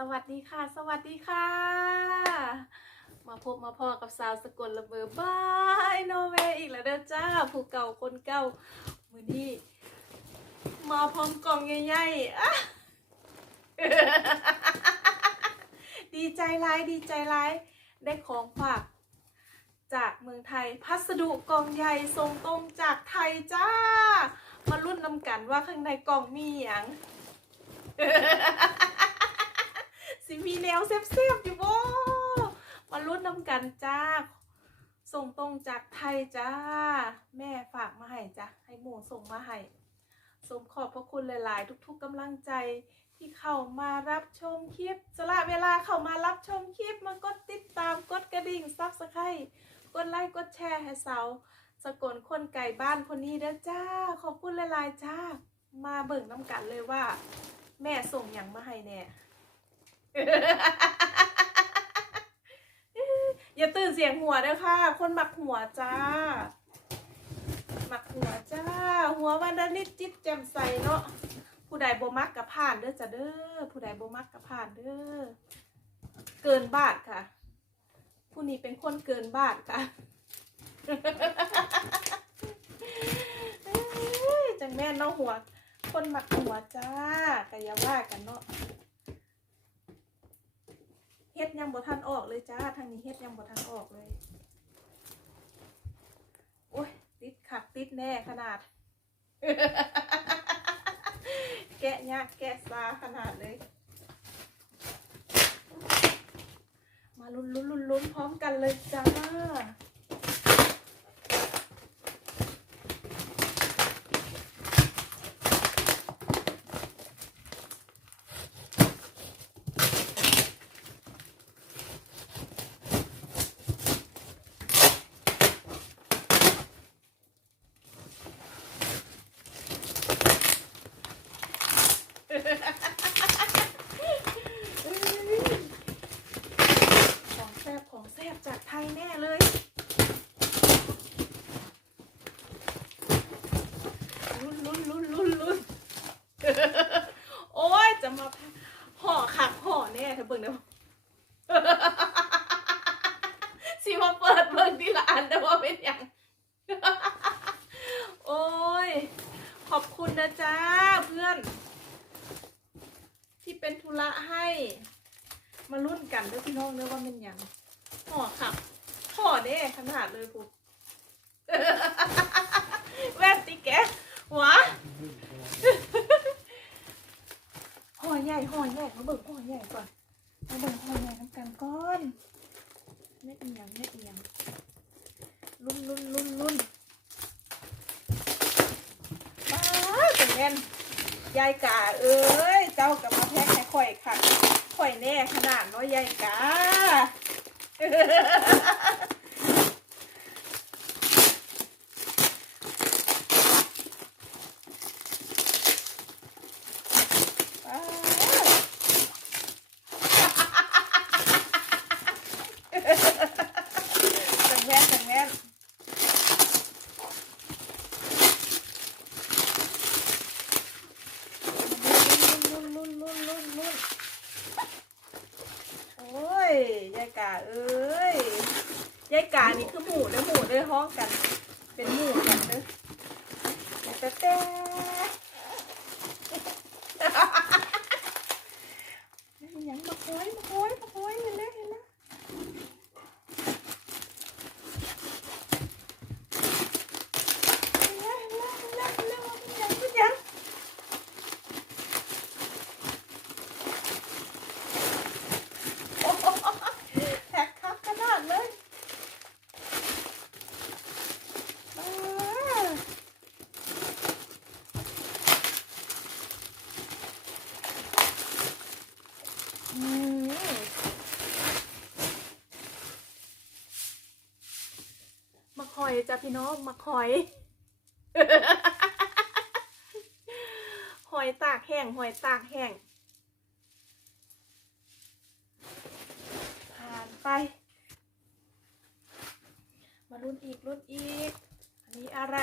สวัสดีค่ะ สวัสดีค่ะ มาพบมาพอกับสาวสกลระเบอร์บายโนเวอีกแล้วเด้อจ้า ผู้เก่าคนเก่ามือนี้มาพร้อมกล่องใหญ่ๆอะดีใจร้ายดีใจร้ายได้ของฝากจากเมืองไทยพัสดุกล่องใหญ่ส่งตรงจากไทยจ้า มารุ่นนำกันว่าข้างในกล่องมีอย่าง สิมีแนวเซฟๆอยู่บ่มารุ่นนำกันจ้า ส่งตรงจากไทยจ้า แม่ฝากมาให้จ้ะให้หมูส่งมาให้สมขอบพระคุณหลาย ๆ ทุก ๆกำลังใจที่เข้ามารับชมคลิปสละเวลาเข้ามารับชมคลิปมากดติดตามกดกระดิ่งซับสไครต์กดไลค์กดแชร์ให้เสาสกลคนไก่บ้านคนนี้เด้อจ้า ขอบคุณหลาย ๆ จ้า มาเบิ่งน้ำกันเลยว่า แม่ส่งอย่างมาให้แน่ อย่าตื่นเสียงหัวเด้อค่ะ คนหมักหัวจ้า หมักหัวจ้า หัววันละนิดจิตแจ่มใสเนาะ ผู้ใดบ่มักกับผ่านเด้อจ้ะเด้อ ผู้ใดบ่มักกับผ่านเด้อ เกินบาทค่ะ ผู้นี้เป็นคนเกินบาทค่ะจังแม่นเนาะหัว คนหมักหัวจ้ากะอยาว่ากันเนาะ เฮ็ดยังบ่ทันออกเลยจ้าทางนี้เฮ็ดยังบ่ทันออกเลยโอ้ยติดขัดติดแน่ขนาด แกะยากแกะซาขนาดเลย มาลุ้นลุ้นลุ้นลุ้นพร้อมกันเลยจ้า ของแซบของแซบจากไทยแน่เลย ลุ้นลุ้นลุ้นลุ้นลุ้น โอ้ย จะมาห่อขักห่อแน่เธอเบิ่งเดี๋ยว สิมาเปิดเบิ่งทีละอันแต่ว่าเป็นอย่าง โอ้ย ขอบคุณนะจ้าเพื่อน ที่เป็นธุระให้ มารุ่นกัน ด้วยพี่น้องเด้อว่าเป็นหยังห่อขับห่อเด้ขนาดเลยปุ๊แว่นติแกหัวห่อใหญ่ห่อใหญ่มาเบิกห่อใหญ่ก่อนมาเบิกห่อใหญ่น้ำกันก่อนไม่เอียงไม่เอียงลุ้นลุ้นลุ้นลุ้นมาเป็นแม่นยายกาเอ้ย เจ้ากับมาแพ็คให้ข่อยค่ะข่อย แน่ขนาดน้อยใหญ่กา อ้าวจังแม่นจังแม่นลุ้นลุ้นลุ้นลุ้นลุ้น โอ้ย ยายกา เอ้ยยายกานี่คือหมูเด้อหมูเด้อห้องกัน เป็นหมูกันเด้อแต่แต่ยังมาโอยมาโอยมาโอยเห็นแล้วเห็นแล้วเห็นแล้วเห็นแล้วเห็นแล้วเห็นแล้วเป็นยังเป็นยัง โอ้โหแท็กคักขนาดเลยอ่าอืม จ้ะพี่น้องมาคอยหอยตากแห้งหอยตากแห้งผ่านไป มารุ่นอีกรุ่นอีก อันนี้อะไร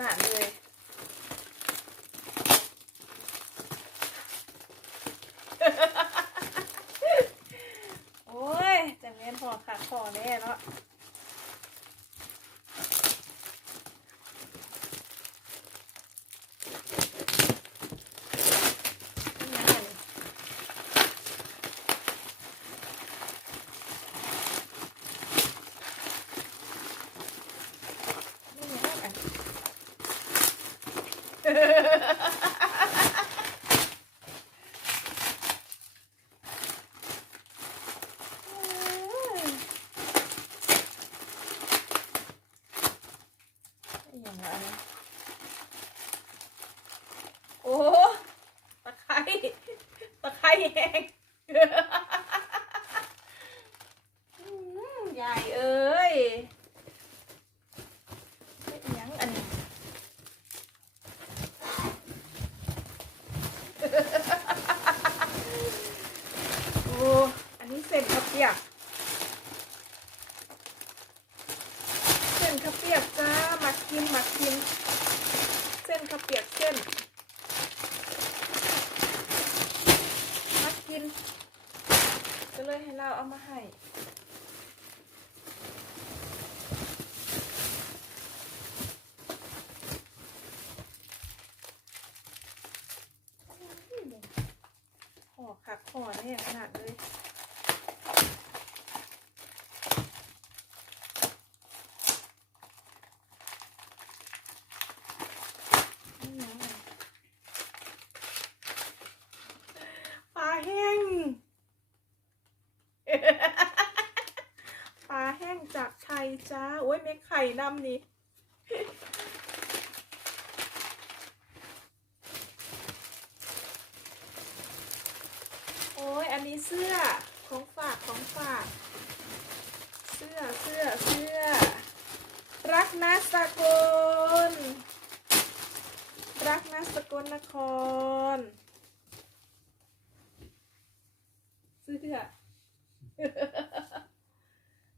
นาดเลย โอ้ย ค่ะพอขาดคอแน่เนาะนี่ไงนี่ไงอะ อย่างไรโอ้ ตะไคร้ตะไคร้แห้งอืมใหญ่เอ้ยเป็นหยังอันนี้ โอ้ อันนี้เส้นข้าวเปียก เส้นข้าวเปียกจ้ามากินมากิน เส้นข้าวเปียกเส้นมากิน ก็ เลยให้เราเอามาให้อขักห่อแน่ขนาดเลย นี่ไงปลาแห้ง ปลาแห้งจากไทยจ้า โอ้ยเม็ดไข่นำนี่โอ้ยอันนี้เสื้อของฝากของฝาก เสื้อเสื้อเสื้อ รักนะสกลรักนะสกลนคร เสื้อ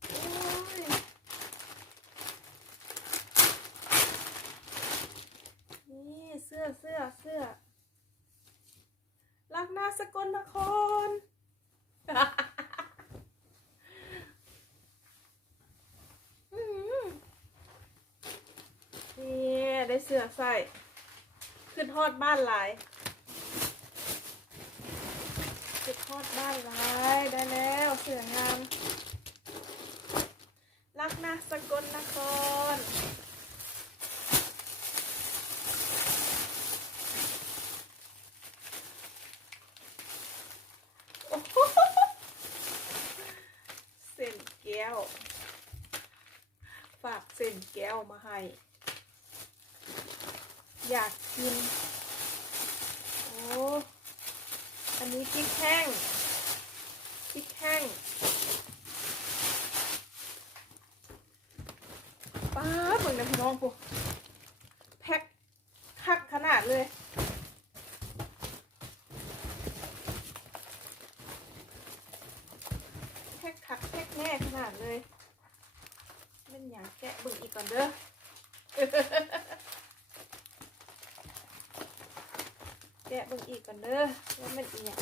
โอ้ยนี่เสื้อเสื้อเสื้อ รักนา สกลนคร นี่ได้เสื้อใส่ ขึ้นทอดบ้านหลายขึ้นทอดบ้านหลายได้แล้วเสื้องาม รักนะสกลนคร โอ้โหเส้นแก้ว ฝากเส้นแก้ว มาให้ อยากกิน โอ้ อันนี้พริกแห้งพริกแห้งป้าเบิ่งนะพี่น้องปุ๊แพ็คคักขนาดเลย แพ็คคักแพ็คแน่ขนาดเลยมันอยาก แกะบิ่งอีกก่อนเด้อแกะบิ่งอีกก่อนเด้อว่ามันอีหยัง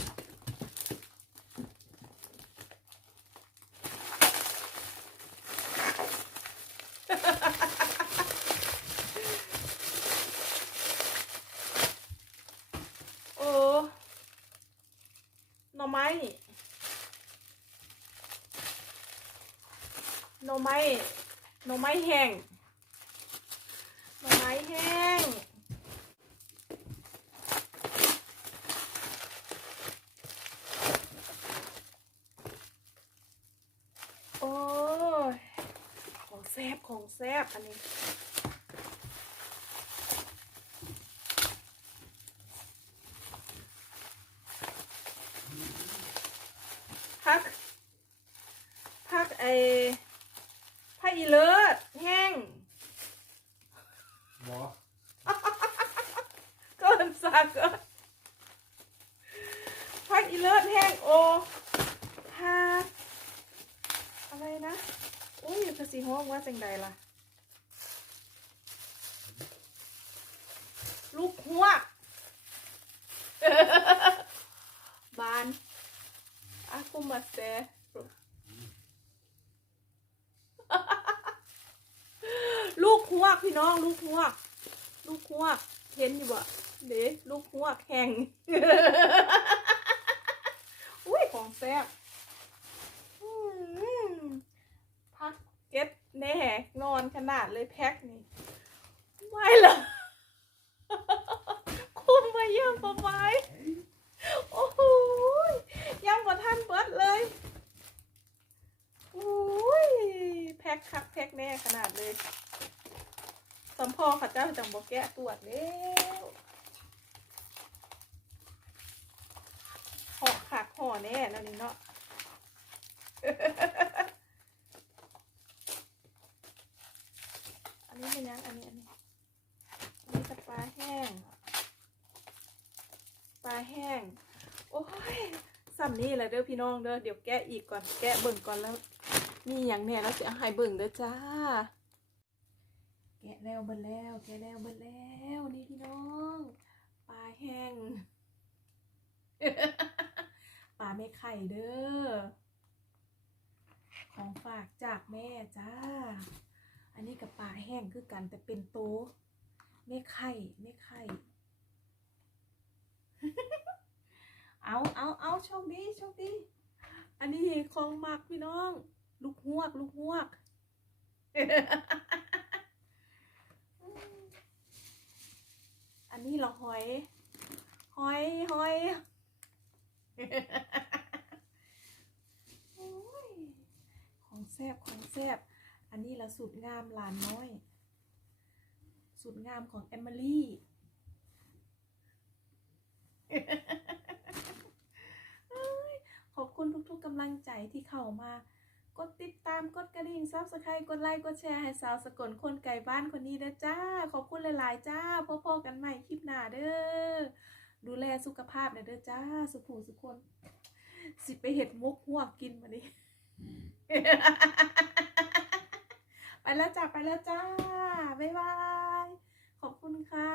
โอ้หน่อไม้หน่อไม้ หน่อไม้แห้งหน่อไม้แห้งโอ้ยของแซบของแซบอันนี้พักพักไอ้พักอีเลิศแห้ง หมอ ก็ลำซากก็พักอีเลิศแห้งโอพักอะไรนะ อุ้ยภาษีห้องว่าจังใดล่ะหัวบานอากุมาเซลูกหัวกพี่น้อง ลูกหัวกลูกหัวกเห็นอยู่บ่เด้ลูกหัวกแข่งอุ้ยของแซ่บอืมพักเก็ต แน่นอนขนาดเลยแพ็คนี่ไม่เหรอคุ้มมาเยี่ยมปะไม้โอ้โหยังบ่ทันเบิดเลยอุ้ยแพ็คคักแพ็คแน่ขนาดเลยสมพอข้าเจ้าจังบอกแกะตรวจแล้วห่อคักห่อแน่นั่นนี่เนาะ อันนี้เป็นยังอันนี้อันนี้ อันนี้จะปลาแห้ง ปลาแห้ง โอ้ยสัม นี่แหละเด้อพี่น้องเด้อเดี๋ยวแกะอีกก่อนแกะเบิ่งก่อนแล้วมีอย่างแน่แล้วจะเอาให้เบิ่งเด้อจ้า แกะแล้วเบิ่งแล้วแกะแล้วเบิ่งแล้วนี่พี่น้องปลาแห้งปลาไม่ไข่เด้อของฝากจากแม่จ้า อันนี้กับปลาแห้งคือกันแต่เป็นโตไม่ไข่ไม่ไข่ เอาเอาเอาโชคดีโชคดี อันนี้ของหมักพี่น้อง ลูกหวก ลูกหวก อันนี้เราหอย หอยหอยโอ้ยของแซบของแซบอันนี้ละสูตรงามหลานน้อยสูตรงามของแอมเมลี่ ขอบคุณทุกๆกำลังใจที่เข้ามากดติดตามกดกระดิ่งซับสไครต์กดไลค์กดแชร์ให้สาวสกลคนไก่บ้านคนนี้นะจ้า ขอบคุณหลาย ๆ จ้าพอๆกันใหม่คลิปหน้าเด้อดูแลสุขภาพน่อยเด้อจ้า สุขูสุขคน สิไปเห็ดมุกหัวกินมาดิไปแล้วจ้า ไปแล้วจ้า บ๊ายบาย ขอบคุณค่ะ